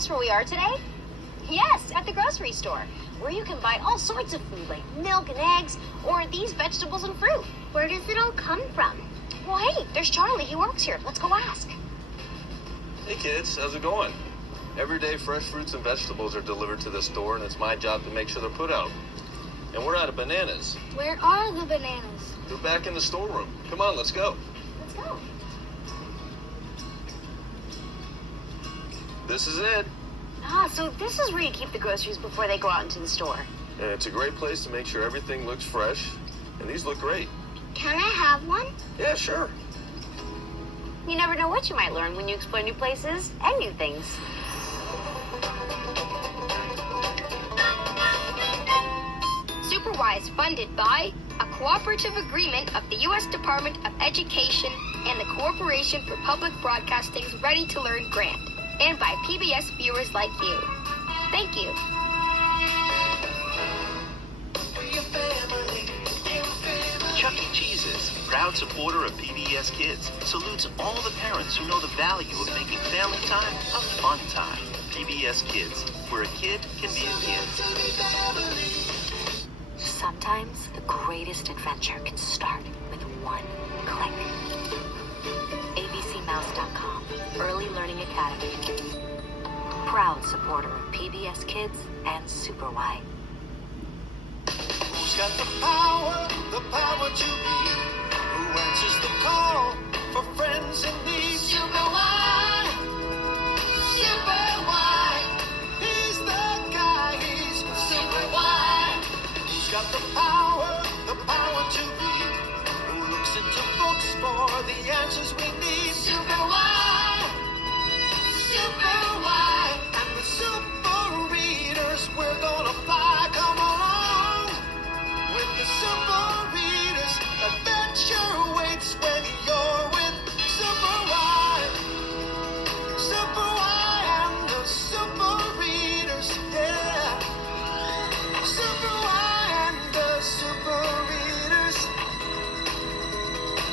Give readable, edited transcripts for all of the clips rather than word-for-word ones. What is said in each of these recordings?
guess where we are today? Yes, at the grocery store, where you can buy all sorts of food like milk and eggs, or these vegetables and fruit. Where does it all come from? Well, hey, there's Charlie. He works here. Let's go ask. Hey kids, how's it going? Every day fresh fruits and vegetables are delivered to the store, and it's my job to make sure they're put out. And we're out of bananas. Where are the bananas? They're back in the storeroom. Come on, let's go. Let's go. This is it. Ah, so this is where you keep the groceries before they go out into the store. And it's a great place to make sure everything looks fresh. And these look great. Can I have one? Yeah, sure. You never know what you might learn when you explore new places and new things. Superwise funded by a cooperative agreement of the U.S. Department of Education and the Corporation for Public Broadcasting's Ready to Learn grant, and by PBS viewers like you. Thank you. Chuck E. Cheese's, proud supporter of PBS Kids, salutes all the parents who know the value of making family time a fun time. PBS Kids, where a kid can be a kid. Sometimes the greatest adventure can start with one click. abcmouse.com, Early Learning Academy. Proud supporter of PBS Kids and Superwide. Who's got the power to be? Who answers the call for friends in need? Superwide, Superwide. He's the guy, he's Superwide. Who's got the power to be? Who looks into books for the answers we need? Superwide, Superwide. And the super readers, we're gonna fly, come along. With the super readers, adventure waits when you're with Superwide. Superwide and the super readers, yeah. Superwide and the super readers.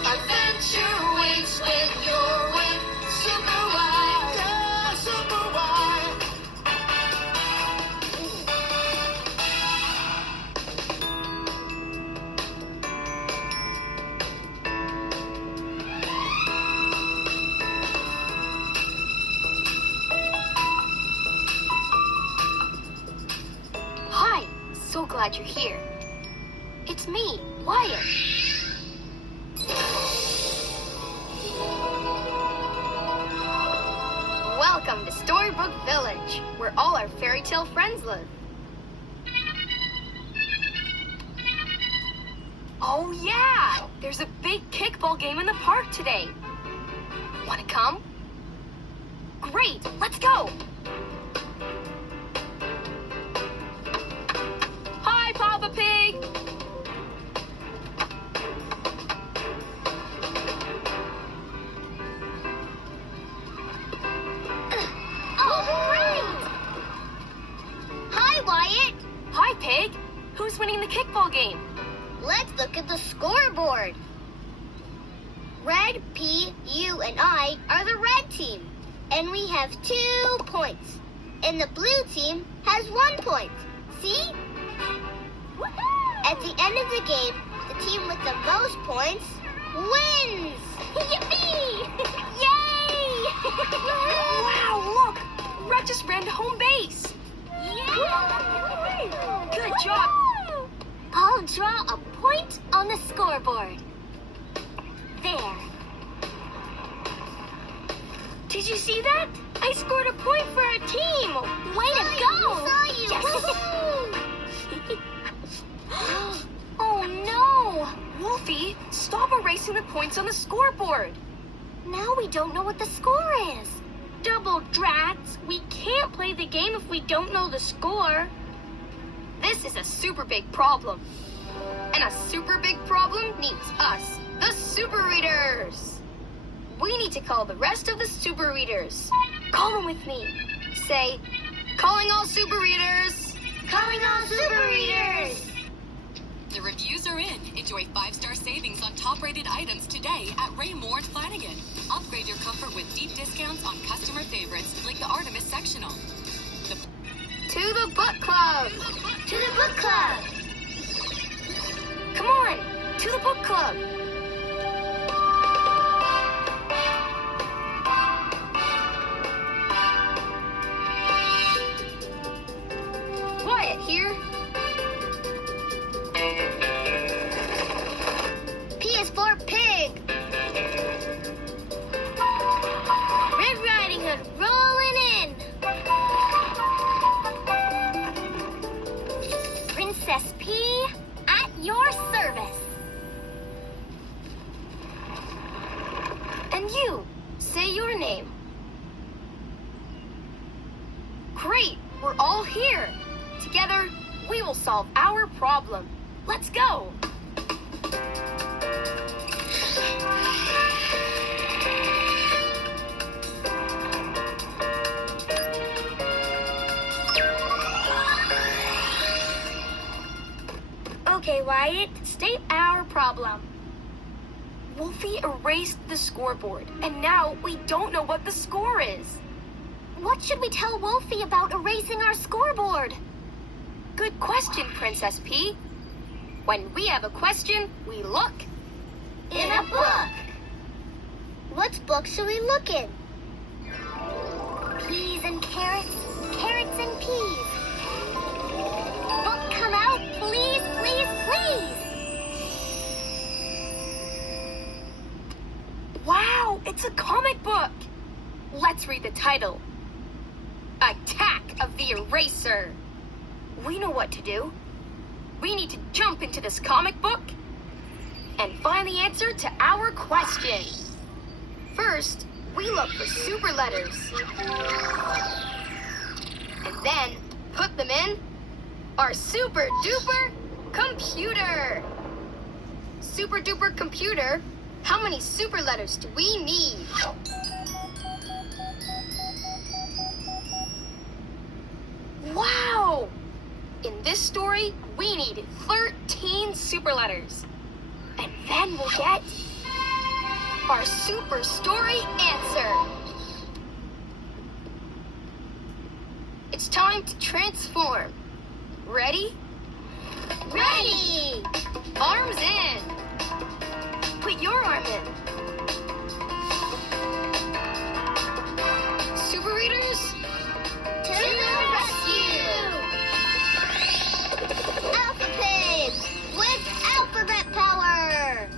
Adventure waits when you're with Superwide. Yeah, Superwide. Hi, so glad you're here. It's me, Wyatt. Welcome to Storybook Village, where all our fairy tale friends live. Oh yeah! There's a big kickball game in the park today. Wanna come? Great, let's go! Hi, Papa Pig! All right! Hi, Wyatt! Hi, Pig! Who's winning the kickball game? Let's look at the scoreboard. Red, P, U, and I are the red team, and we have 2 points. And the blue team has 1 point. See? At the end of the game, the team with the most points wins! Yippee! Yay! Wow, look! Red just ran to home base. Yay! Good job. I'll draw a point on the scoreboard. There. Did you see that? I scored a point for our team. Way to go! Saw you. Yes. Oh no! Wolfie, stop erasing the points on the scoreboard. Now we don't know what the score is. Double drats! We can't play the game if we don't know the score. This is a super big problem. And a super big problem needs us, the Super Readers. We need to call the rest of the Super Readers. Call them with me. Say, calling all Super Readers. Calling all Super Readers. The reviews are in. Enjoy 5-star savings on top-rated items today at Raymore and Flanagan. Upgrade your comfort with deep discounts on customer favorites like the Artemis Sectional. To the book club! To the book club! Come on, to the book club! Wyatt here. P is for pig. Red Riding Hood rolling in. Princess P at your service. And you, say your name. Great, we're all here. Together, we will solve our problem. Let's go! Okay, Wyatt. State our problem. Wolfie erased the scoreboard, and now we don't know what the score is. What should we tell Wolfie about erasing our scoreboard? Good question, Princess P. When we have a question, we look In a book. What book should we look in? Peas and carrots, carrots and peas. Book come out, please, please, please. Wow, it's a comic book! Let's read the title. Attack of the Eraser. We know what to do. We need to jump into this comic book and find the answer to our question. First, we look for super letters. And then put them in our super duper computer. Super duper computer, how many super letters do we need? Wow! In this story, we need 13 super letters. And then we'll get our super story answer. It's time to transform. Ready? Ready! Arms in. Put your arm in. Super readers, To the rescue! Alpha Pig with alphabet power!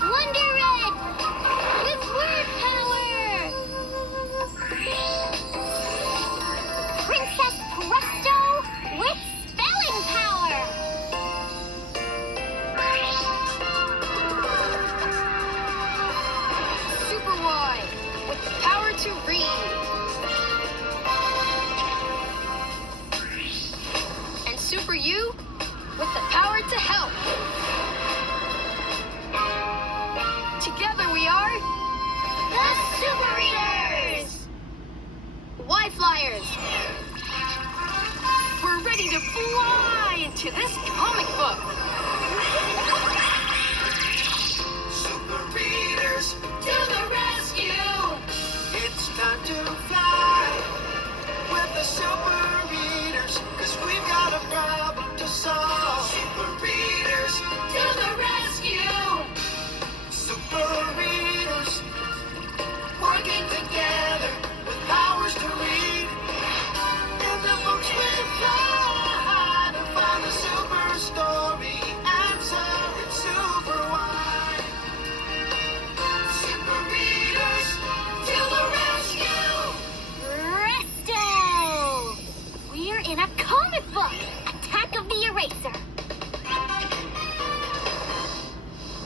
Wonder Red with word power! Princess Presto with spelling power! Super Y with the power to read. And Super U with the power to help. Together we are The Super Readers! Y Flyers. We're ready to fly into this comic book. Super readers, To the rescue! it's time to fly with the super readers, 'cause we've got a problem to solve. Super readers, To the rescue! super readers, working together with powers to read. In the books we fly to find the super story answer. It's super wide. Super readers, to the rescue. Presto! We're in a comic book! Attack of the Eraser!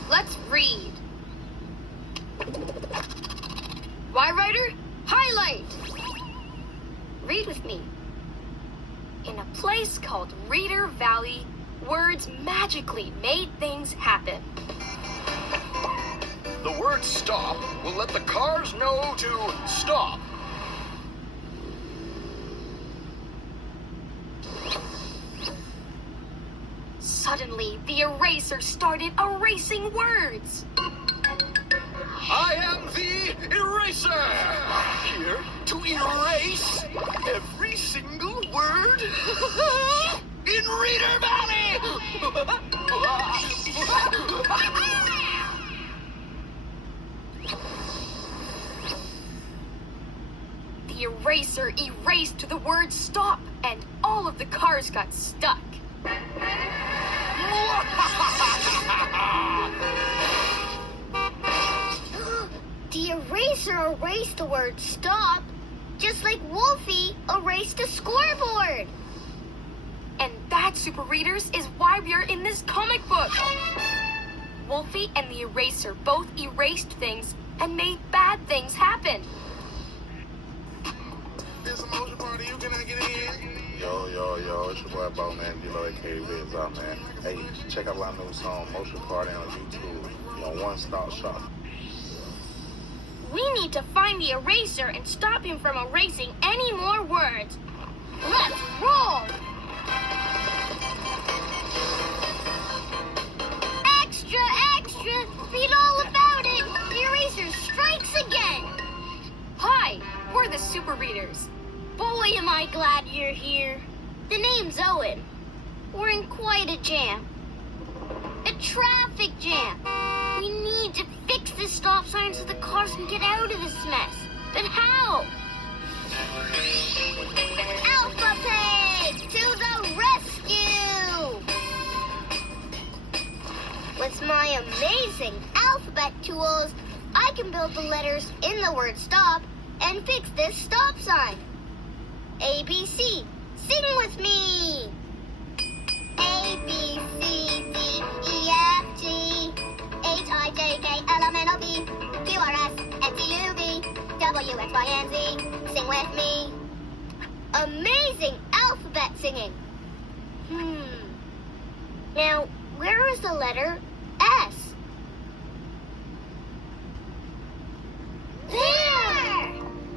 Let's read. Y Rider, highlight. Read with me. In a place called Reader Valley, words magically made things happen. The word stop will let the cars know to stop. Suddenly, the eraser started erasing words. I am the eraser! Here to erase every single word in Reader Valley! The eraser erased the word stop, and all of the cars got stuck. The eraser erased the word stop, just like Wolfie erased the scoreboard. And that, Super Readers, is why we are in this comic book. Wolfie and the eraser both erased things and made bad things happen. There's a motion party, you cannot get in. Yo, it's your boy Bowman, D-Lo, aka Vids out, man. Hey, check out my new song, Motion Party, on YouTube. One Stop Shop. We need to find the eraser and stop him from erasing any more words. Let's roll! Extra, extra! Read all about it! The eraser strikes again! Hi, we're the Super Readers. Boy, am I glad you're here. The name's Owen. We're in quite a jam. A traffic jam. We need to fix this stop sign so the cars can get out of this mess. But how? Alpha Pig, to the rescue! With my amazing alphabet tools, I can build the letters in the word stop and fix this stop sign. ABC, sing with me! A, B, C, D, E, F, G, H, I, J, K, L, M, N, O, P, Q, R, S, T, U, V, W, X, Y, and Z. Sing with me. Amazing alphabet singing. Now, where is the letter S? There!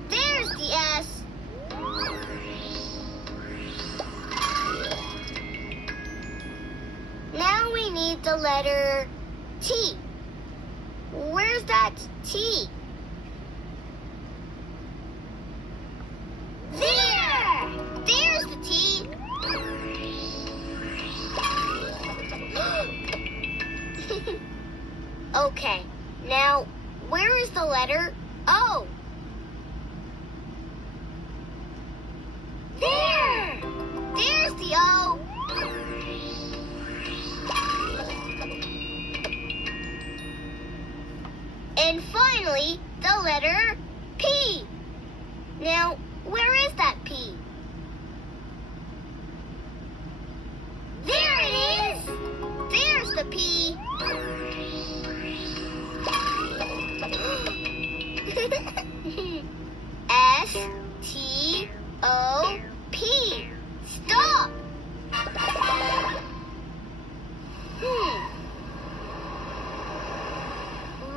There's the S. Now we need the letter T. Where's that T? There! There's the T. Okay, now where is the letter O? There! There's the O. And finally, the letter P. Now, where is that P? There it is! There's the P. S-T-O-P. Stop!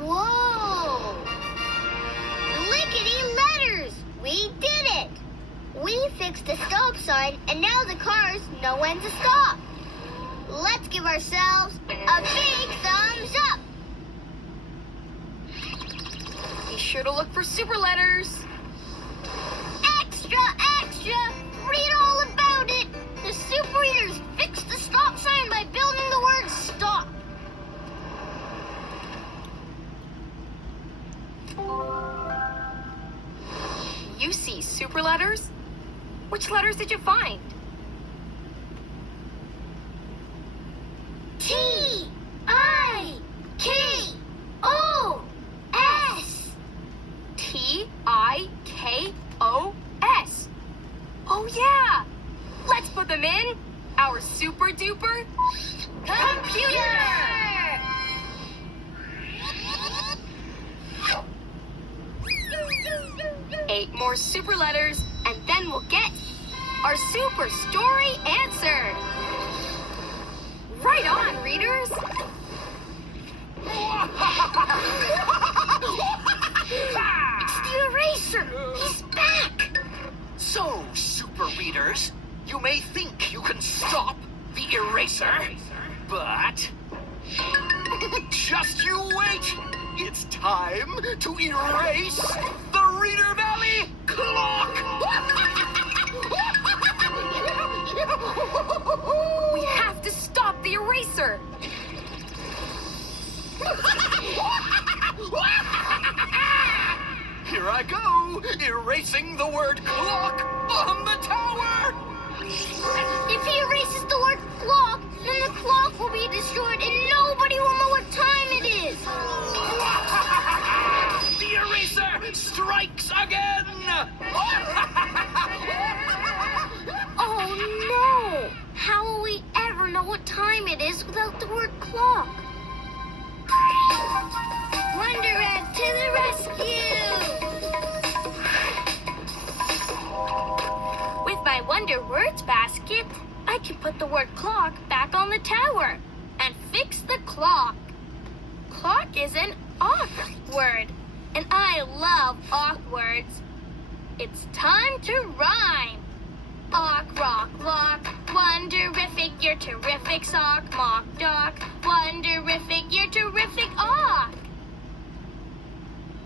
Whoa! Lickety letters! We did it! We fixed the stop sign, and now the cars know when to stop. Let's give ourselves a big thumbs up! Be sure to look for super letters. Extra, extra! Read all about it! The Super Readers fixed the stop sign by building the word stop. You see super letters? Which letters did you find? T-I-K-O-S. T-I-K-O-S. Oh, yeah! Let's put them in our super duper computer! 8 more super letters, and then we'll get our super story answer. Right on, readers! It's the eraser! He's back! So, Super Readers, you may think you can stop the eraser, But just you wait. It's time to erase the Reader Valley clock. We have to stop the eraser. Here I go, erasing the word clock on the tower. If he erases the word clock, then the clock will be destroyed and nobody will know what time it is. The eraser strikes again. Oh no! How will we ever know what time it is without the word clock? Wonder Rat to the rescue! With my Wonder Words basket, I can put the word clock back on the tower and fix the clock. Clock is an awk word, and I love awk words. It's time to rhyme. Awk, rock, lock, wonderific, you're terrific, sock, mock, dock, wonderific, you're terrific, awk.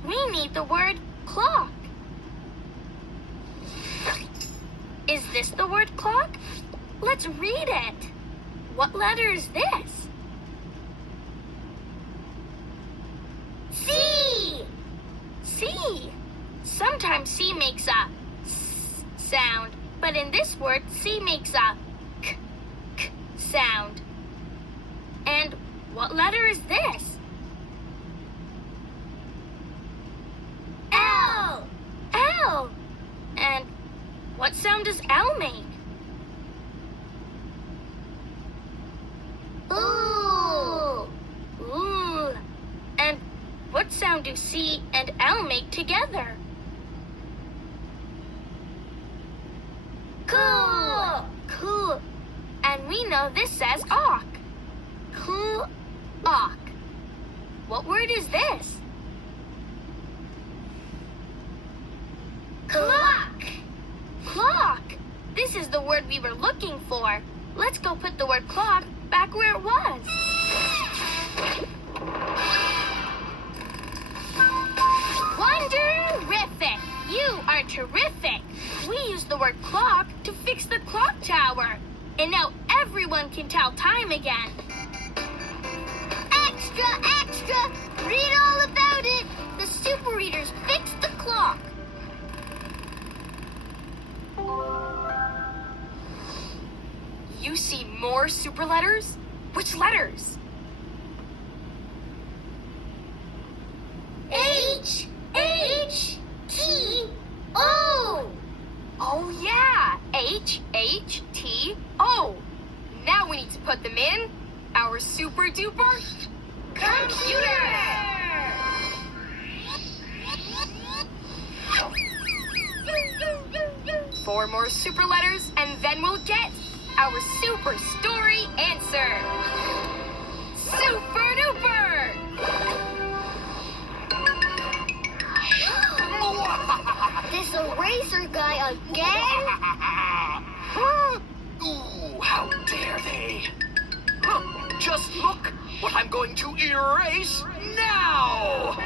We need the word clock. Is this the word clock? Let's read it. What letter is this? C! C. Sometimes C makes a S sound, but in this word, C makes a K sound. And what letter is this? L! L. And what sound does L make? Ooh! Ooh. And what sound do C and L make together? Cool! Cool. And we know this says awk. Cool awk. What word is this? Clock! Clock. This is the word we were looking for. Let's go put the word clock back where it was. Wonderific! You are terrific! We used the word clock to fix the clock tower. And now everyone can tell time again. Extra, extra! Read all about it! The super readers fixed the clock! You see more super letters? Which letters? H! H! T! O! Oh yeah! H, H, T, O. Now we need to put them in our super duper computer! 4 more super letters and then we'll get our super story answer. Super duper! This eraser guy again? Ooh, how dare they! Just look what I'm going to erase now!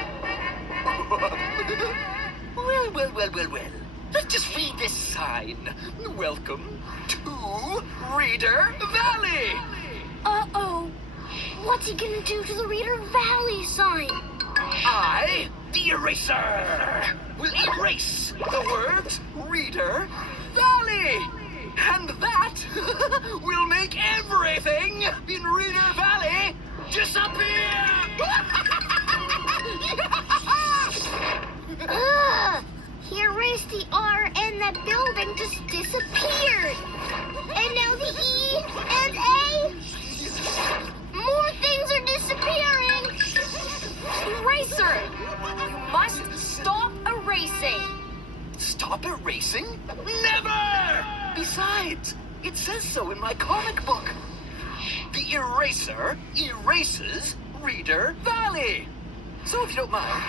Well. Let's just read this sign. Welcome to Reader Valley! Uh-oh. What's he gonna do to the Reader Valley sign? I, the eraser, will erase the words Reader Valley. And that will make everything in Reader Valley disappear. Ugh! He erased the R and the building just disappeared. And now the E and A. More things are disappearing. Eraser! You must stop erasing. Stop erasing? Never! Besides, it says so in my comic book. The eraser erases Reader Valley. So if you don't mind.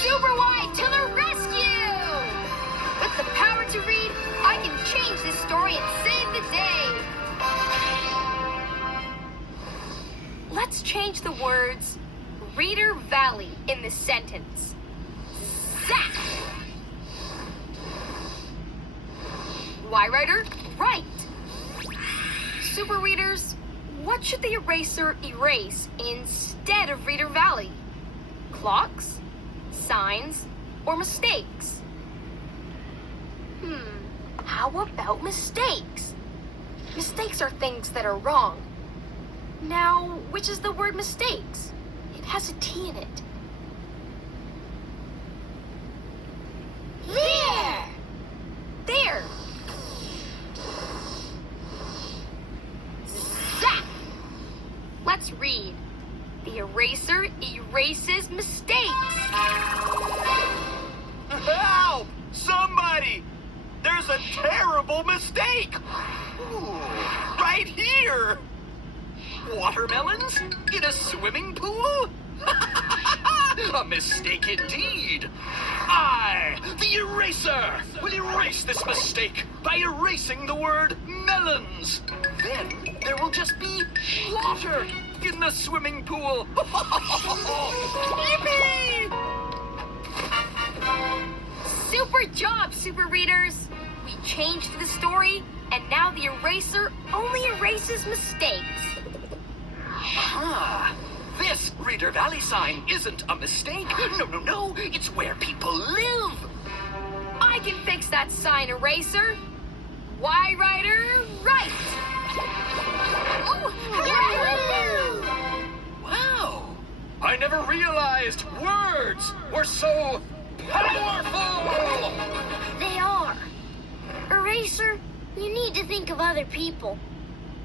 Super Wide to the rescue! With the power to read, I can change this change the words Reader Valley in the sentence. Zap! Y-Writer, right. Super readers, what should the eraser erase instead of Reader Valley? Clocks, signs, or mistakes? How about mistakes? Mistakes are things that are wrong. Now, which is the word mistakes? It has a T in it. There! There! Zap! Let's read. The eraser erases mistakes. Help! Somebody! There's a terrible mistake! Ooh, right here! Watermelons? In a swimming pool? A mistake indeed! I, the eraser, will erase this mistake by erasing the word melons. Then there will just be water in the swimming pool. Yippee! Super job, super readers! We changed the story, and now the eraser only erases mistakes. Ah, this Reader Valley sign isn't a mistake. No, it's where people live. I can fix that sign eraser. Y-Writer, right! Oh, hooray! Wow, I never realized words were so powerful. They are. Eraser, you need to think of other people.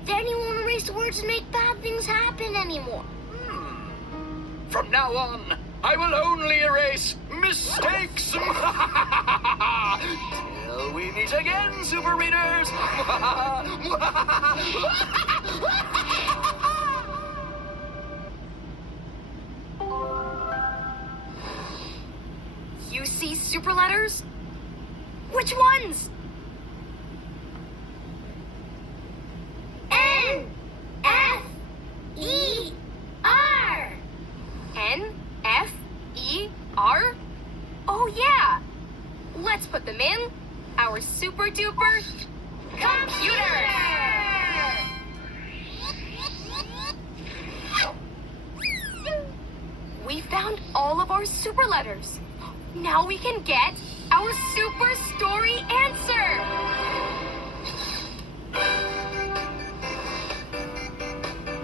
Then you won't erase the words and make bad things happen anymore. From now on, I will only erase mistakes. Till we meet again, super readers. You see super letters? Which ones? N-F-E-R. N-F-E-R? Oh yeah! Let's put them in our super duper computer! We found all of our super letters. Now we can get our super story answer!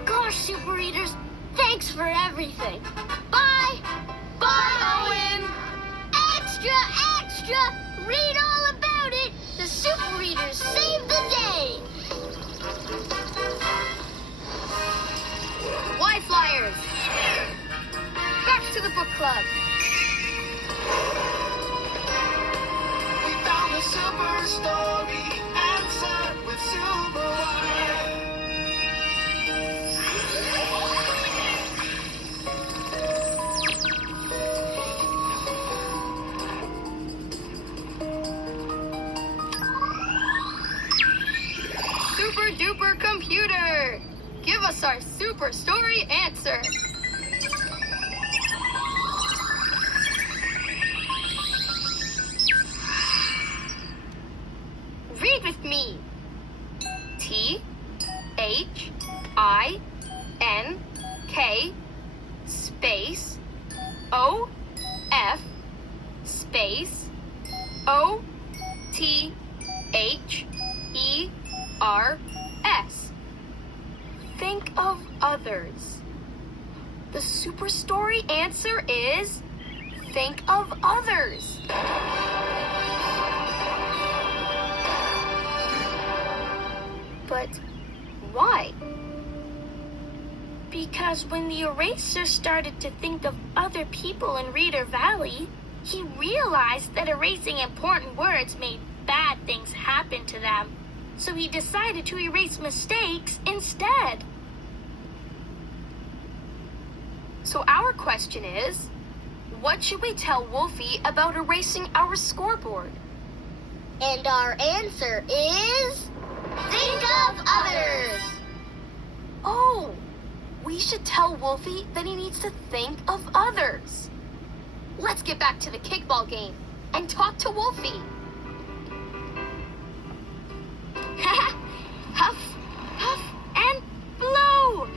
Gosh, super readers, thanks for everything. Bye. Bye, Owen. Extra, extra. Read all about it. The super readers saved the day. Why Flyers? Back to the book club. We found the super story answer with Super Wire. Super duper computer! Give us our super story answer. Read with me. T-H-I-N-K space O-F space O-T-H-E-R-S. Think of others. The super story answer is think of others. But why? Because when the eraser started to think of other people in Reader Valley, he realized that erasing important words made bad things happen to them. So he decided to erase mistakes instead. So our question is, what should we tell Wolfie about erasing our scoreboard? And our answer is... think of others. Oh, We should tell Wolfie that he needs to think of others. Let's get back to the kickball game and talk to Wolfie. Huff, puff, and blow.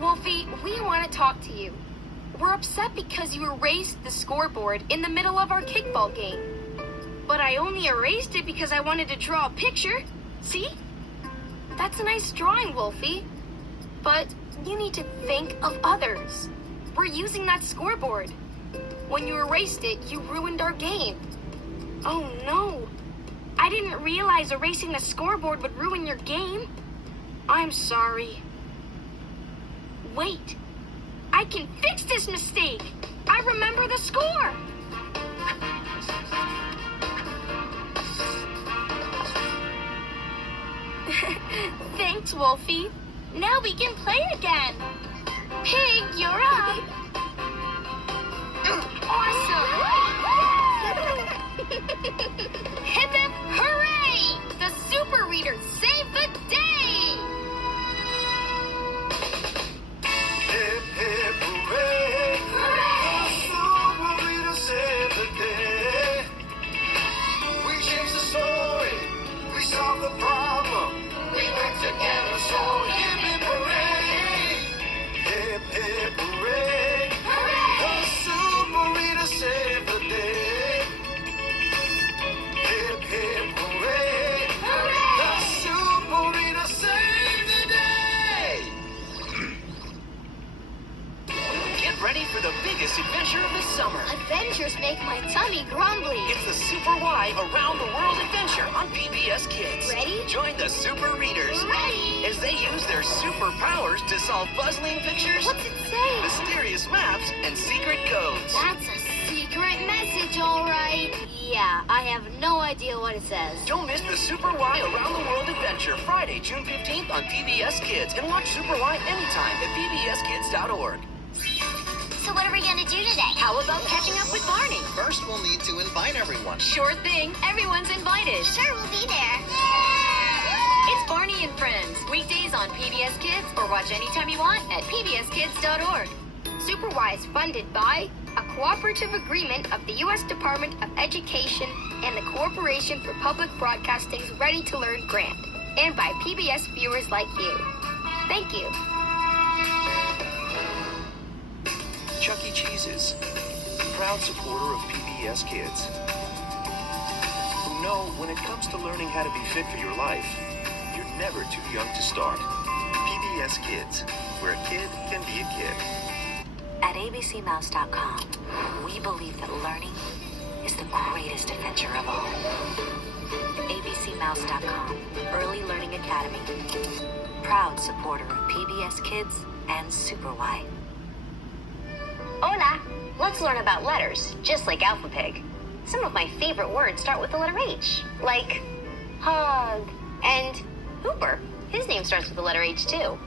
Wolfie, we want to talk to you. We're upset because you erased the scoreboard in the middle of our kickball game. But I only erased it because I wanted to draw a picture. See? That's a nice drawing, Wolfie. But you need to think of others. We're using that scoreboard. When you erased it, you ruined our game. Oh no. I didn't realize erasing the scoreboard would ruin your game. I'm sorry. Wait. I can fix this mistake. I remember the score. Thanks, Wolfie. Now we can play again. Pig, you're up. Awesome. Hip hip hooray! The Super Readers saved the day! Hip, hip, hooray! Hooray! The Super Readers saved the day. We changed the story. We solved the problem. We work together, so hip, hip, hooray! Hip, hip, hooray! Hooray! The Super Readers saved the day. Hip, hip, hooray! Hooray! The Super Readers saved the day. Get ready for the biggest adventure of the summer. Adventures make my tummy grumbly. It's the Super Y Around the World adventure on PBS Kids. Ready? Join the Super Readers Ready. as they use their superpowers to solve puzzling pictures, What's it say? mysterious maps, and secret codes. That's a secret message, all right. Yeah, I have no idea what it says. Don't miss the Super Y Around the World adventure Friday, June 15th on PBS Kids, and watch Super Y anytime at pbskids.org. So what are we gonna do today? How about catching up with Barney? First, we'll need to invite everyone. Sure thing. Everyone's invited. Sure, we'll be there. It's Barney and Friends. Weekdays on PBS Kids or watch anytime you want at pbskids.org. Super Y is funded by a cooperative agreement of the U.S. Department of Education and the Corporation for Public Broadcasting's Ready to Learn grant, and by PBS viewers like you. Thank you. Chuck E. Cheese's, proud supporter of PBS Kids, who know when it comes to learning how to be fit for your life, you're never too young to start. PBS Kids, where a kid can be a kid. At abcmouse.com, we believe that learning is the greatest adventure of all. abcmouse.com, Early Learning Academy, proud supporter of PBS Kids and Super Y. Hola! Let's learn about letters, just like AlphaPig. Some of my favorite words start with the letter H, like hug and Hooper. His name starts with the letter H too.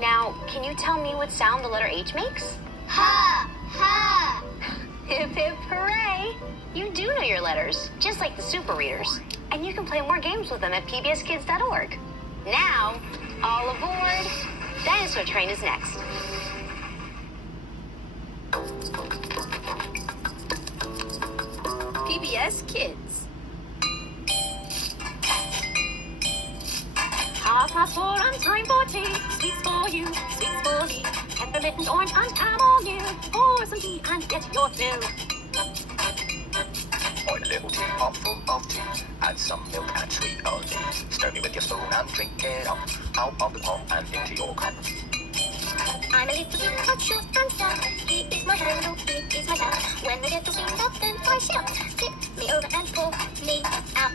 Now, can you tell me what sound the letter H makes? Ha! Ha! Hip hip hooray! You do know your letters, just like the Super Readers. And you can play more games with them at pbskids.org. Now, all aboard! Dinosaur Train is next. PBS Kids. 4:30 and time for tea. Sweets for you, sweets for me. Peppermint and orange and chamomile. Pour some tea and get your fill. Boil a little teapot full of tea. Add some milk and sweet onions. Stir me with your spoon and drink it up. Out of the pot and into your cup. I'm a little bit hotshot and sad. He is my hero, he is my dad. When the little things up, then I shout. Tip me over and pull me out.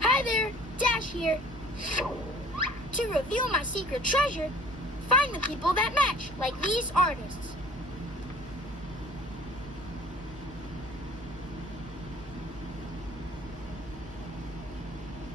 Hi there, Dash here. To reveal my secret treasure, find the people that match, like these artists.